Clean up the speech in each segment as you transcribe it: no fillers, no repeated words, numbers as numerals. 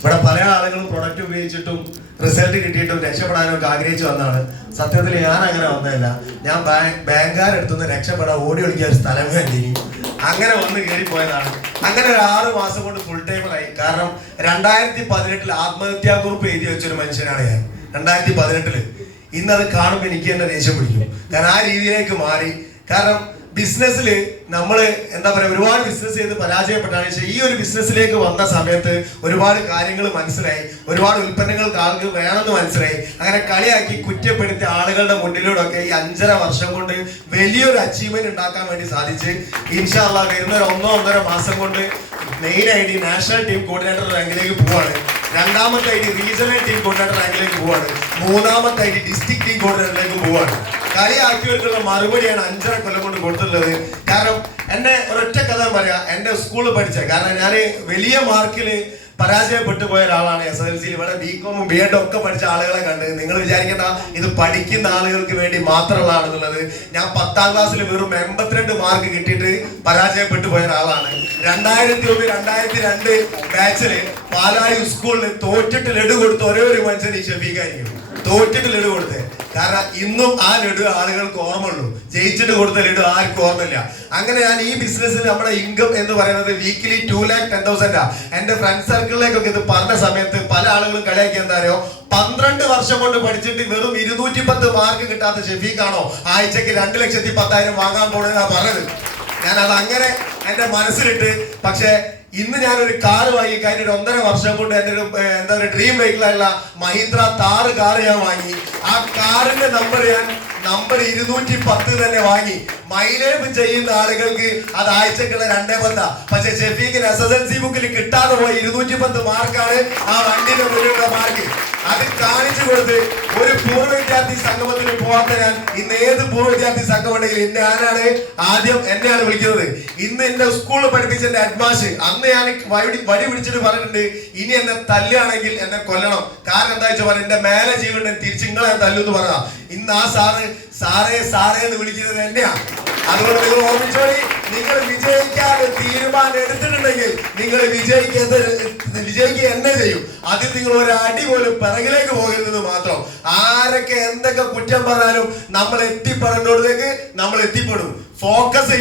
ഇവിടെ പല ആളുകളും പ്രൊഡക്റ്റ് ഉപയോഗിച്ചിട്ടും റിസൾട്ട് കിട്ടിയിട്ടും രക്ഷപ്പെടാനൊക്കെ ആഗ്രഹിച്ചു വന്നാണ്. സത്യത്തിൽ ഞാൻ അങ്ങനെ വന്നതല്ല. ഞാൻ ബാങ്കുകാരെടുത്തുനിന്ന് രക്ഷപ്പെടാൻ ഓടി ഒളിക്കാൻ ഒരു സ്ഥലം വേണ്ടി അങ്ങനെ വന്ന് കയറിപ്പോയതാണ്. അങ്ങനെ ഒരു 6 മാസം കൊണ്ട് ഫുൾ ടൈമറായി. കാരണം 2018 ആത്മഹത്യാക്കുറിപ്പ് എഴുതി വെച്ചൊരു മനുഷ്യനാണ് ഞാൻ. 2018 ഇന്നത് കാണുമ്പോൾ എനിക്ക് തന്നെ ദേഷ്യം പിടിക്കും. കാരണം ആ രീതിയിലേക്ക് മാറി. കാരണം ബിസിനസ്സിൽ നമ്മൾ എന്താ പറയുക, ഒരുപാട് ബിസിനസ് ചെയ്ത് പരാജയപ്പെട്ടാണ്. പക്ഷേ ഈ ഒരു ബിസിനസ്സിലേക്ക് വന്ന സമയത്ത് ഒരുപാട് കാര്യങ്ങൾ മനസ്സിലായി, ഒരുപാട് ഉൽപ്പന്നങ്ങൾക്ക് ആൾക്ക് വേണമെന്ന് മനസ്സിലായി. അങ്ങനെ കളിയാക്കി കുറ്റപ്പെടുത്തിയ ആളുകളുടെ മുന്നിലൂടെയൊക്കെ ഈ 5.5 വർഷം കൊണ്ട് വലിയൊരു അച്ചീവ്മെന്റ് ഉണ്ടാക്കാൻ വേണ്ടി സാധിച്ച് ഇൻഷാ അല്ലാഹ് വരുന്ന ഒരു 1-1.5 മാസം കൊണ്ട് main I D national team coordinator റാങ്കിലേക്ക് പോവാണ്. രണ്ടാമത്തെ I D regional team coordinator റാങ്കിലേക്ക് പോവാണ്. മൂന്നാമത്തെ ഐ ഡി ഡിസ്ട്രിക്ട് ടീം കോർഡിനേറ്ററിലേക്ക് പോവാണ്. കളിയാക്കിയവർക്കുള്ള മറുപടിയാണ് 5.5 കൊല്ലം കൊണ്ട് കൊടുത്തുള്ളത്. കാരണം എന്നെ ഒരൊറ്റ കഥ പറയാം. എന്റെ സ്കൂളിൽ പഠിച്ച, കാരണം ഞാൻ വലിയ മാർക്കിൽ പരാജയപ്പെട്ടു പോയ ഒരാളാണ്. SSLC ഇവിടെ BCom B.Ed ഒക്കെ പഠിച്ച ആളുകളെ കണ്ട് നിങ്ങൾ വിചാരിക്കേണ്ട ഇത് പഠിക്കുന്ന ആളുകൾക്ക് വേണ്ടി മാത്രമുള്ളതാണെന്നുള്ളത്. ഞാൻ 10ാം ക്ലാസ്സിൽ വെറും 82 മാർക്ക് കിട്ടിയിട്ട് പരാജയപ്പെട്ടു പോയ ഒരാളാണ്. 2001-2002 ബാച്ചില് പാലായി സ്കൂളിൽ തോറ്റിട്ട് ലഡു കൊടുത്ത ഒരേ ഒരു മനുഷ്യൻ ഈ ഷഫീഖായിരിക്കും. തോറ്റിട്ട് ലഡു കൊടുത്തേ. കാരണം ഇന്നും ആ ലഡു ആളുകൾക്ക് ഓർമ്മയുള്ളൂ. ജയിച്ചിട്ട് കൊടുത്ത ലഡു ആർക്കും ഓർമ്മയില്ല. അങ്ങനെ ഞാൻ ഈ ബിസിനസ്സിൽ നമ്മുടെ ഇൻകം എന്ന് പറയുന്നത് വീക്കിലി 2,10,000. എന്റെ ഫ്രണ്ട് സർക്കിളിലേക്കൊക്കെ ഇത് പറഞ്ഞ സമയത്ത് പല ആളുകളും കളിയാക്കി. എന്താ അറിയോ, 12 വർഷം കൊണ്ട് പഠിച്ചിട്ട് വെറും 210 മാർക്ക് കിട്ടാത്ത ഷഫീഖാണോ ആഴ്ചക്ക് 2,10,000 വാങ്ങാൻ പോണെന്നാ പറഞ്ഞത്. ഞാൻ അത് അങ്ങനെ എന്റെ മനസ്സിലിട്ട്. പക്ഷെ ഇന്ന് ഞാനൊരു കാറ് വാങ്ങി കഴിഞ്ഞ 1.5 വർഷം കൊണ്ട് എൻ്റെ ഒരു എന്താ പറയുക ഡ്രീം വെഹിക്കിളായുള്ള മഹീന്ദ്ര താർ കാറ് ഞാൻ വാങ്ങി. ആ കാറിന്റെ നമ്പർ 210 തന്നെ വാങ്ങി. മൈലേജ് ചെയ്യുന്ന ആളുകൾക്ക് അത് ആഴ്ചക്കുള്ള 2.10. പക്ഷെ ഷഫീഖിന് SSLC ബുക്കിൽ കിട്ടാതെ പോയ 210 മാർക്കാണ് ആ വണ്ടിന്റെ മുന്നിലുള്ള മാർക്ക്. അത് കാണിച്ചു കൊടുത്ത് ഒരു പൂർവ്വ വിദ്യാർത്ഥി സംഗമത്തിന് പോകാത്ത ഞാൻ ഇന്ന് ഏത് പൂർവ്വ വിദ്യാർത്ഥി സംഘം ഉണ്ടെങ്കിൽ എന്നെയാണ് വിളിക്കുന്നത്. ഇന്ന് എന്റെ സ്കൂളിൽ പഠിപ്പിച്ച എന്റെ ഹെഡ്മാഷ് അന്ന് ഞാൻ വടി പിടിച്ചിട്ട് പറഞ്ഞിട്ടുണ്ട്, ഇനി എന്നെ തല്ലുകയാണെങ്കിൽ എന്നെ കൊല്ലണം. കാരണം എന്താ വെച്ചാൽ എന്റെ മേലെ ജീവൻ തിരിച്ച് നിങ്ങളെ തല്ലൂന്ന് പറഞ്ഞാ. ഇന്ന് ആ സാറേ എന്ന് വിളിക്കുന്നത് എന്നെയാണ്. അതുകൊണ്ട് നിങ്ങൾ ഓർമ്മിച്ചോളി, നിങ്ങൾ വിജയിക്കാൻ തീരുമാനം എടുത്തിട്ടുണ്ടെങ്കിൽ നിങ്ങൾ വിജയിക്കുക എന്നെ ചെയ്യും. അതിൽ നിങ്ങൾ ഒരു അടി പോലും പിറകിലേക്ക് പോകരുതെന്ന് മാത്രം. ആരൊക്കെ എന്തൊക്കെ കുറ്റം പറഞ്ഞാലും നമ്മൾ എത്തിപ്പെടേണ്ടോടത്തേക്ക് നമ്മൾ എത്തിപ്പെടും. ഫോക്കസ്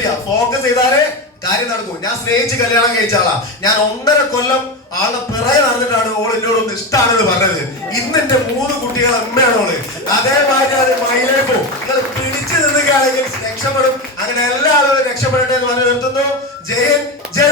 ചെയ്താലേ കാര്യം നടക്കും. ഞാൻ സ്നേഹിച്ച് കല്യാണം കഴിച്ച ആളാ. ഞാൻ 1.5 കൊല്ലം ആളെ പിറകെ നടന്നിട്ടാണ് ഓൾ എന്നോടൊന്ന് ഇഷ്ടമാണെന്ന് പറഞ്ഞത്. ഇന്ന് എന്റെ 3 കുട്ടികളെ അമ്മയാണ് ഓള്. അതേമാതിരി അത് മൈലേക്കും നിങ്ങൾ പിടിച്ചു നിന്നുകയാണെങ്കിൽ രക്ഷപ്പെടും. അങ്ങനെ എല്ലാ ആളുകളും രക്ഷപ്പെടട്ടെ എന്ന് പറഞ്ഞു നിർത്തുന്നു. ജയൻ ജയ.